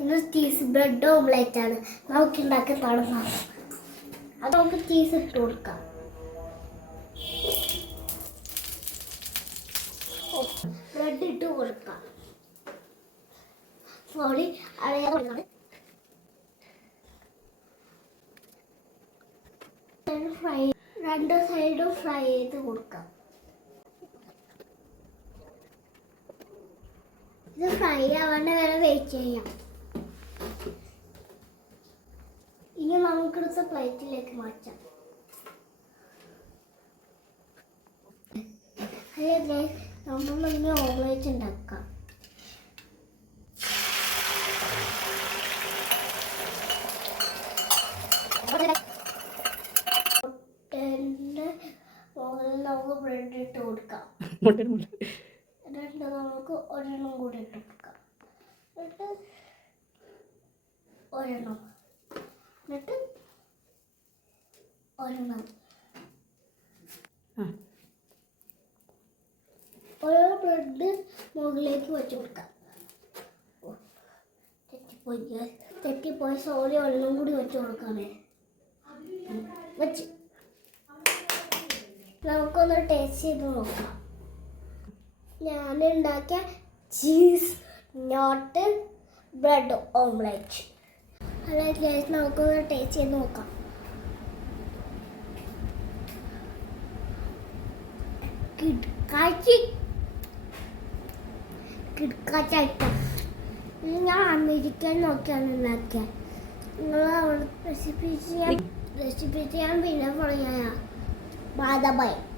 ഇന്ന് cheese bread omelette ആണ് നമുക്ക് ഉണ്ടാക്കി തുടങ്ങാം. അത് നമുക്ക് ചീസ് ഇട്ട് കൊടുക്കാം. ബ്രെഡ് ഇട്ട് കൊടുക്കാം. സോറി അറിയാവുന്നത് രണ്ട് സൈഡും ഫ്രൈ ചെയ്ത് കൊടുക്കാം. ഇത് ഫ്രൈ ആവാണ്ട് വരെ വെയിറ്റ് ചെയ്യാം. ഇനി നമുക്കെടുത്ത പ്ലേറ്റിലേക്ക് മാറ്റാം. അതെ, നമ്മൾ ഇനി ഓംലെറ്റ് ഉണ്ടാക്കാം. മുകളിൽ നമുക്ക് ബ്രെഡ് ഇട്ട് കൊടുക്കാം. എന്നിട്ട് നമുക്ക് ഒരെണ്ണം കൂടി ഇട്ട് കൊടുക്കാം. എന്നിട്ട് ഒരെണ്ണം, എന്നിട്ട് ഒരെണ്ണം, ഓരോ ബ്രെഡ് മുകളിലേക്ക് വെച്ച് കൊടുക്കാം. തെറ്റിപ്പോയി സോറി, ഒരെണ്ണം കൂടി വെച്ച് കൊടുക്കാമേ. വെച്ച് നമുക്കൊന്ന് ടേസ്റ്റ് ചെയ്ത് നോക്കാം. ഞാനുണ്ടാക്കിയ ചീസ് നോട്ട് ബ്രെഡ് ഓംലെറ്റ്. അതായത് നമുക്കൊന്ന് ടേസ്റ്റ് ചെയ്ത് നോക്കാം. കിടക്കാച്ചായിട്ട് ഞാൻ അമേരിക്കൻ നോക്കിയാണ് ഉണ്ടാക്കിയത്. നിങ്ങൾ റെസിപ്പി ചെയ്യാൻ പിന്നെ പറയാ. Bye bye.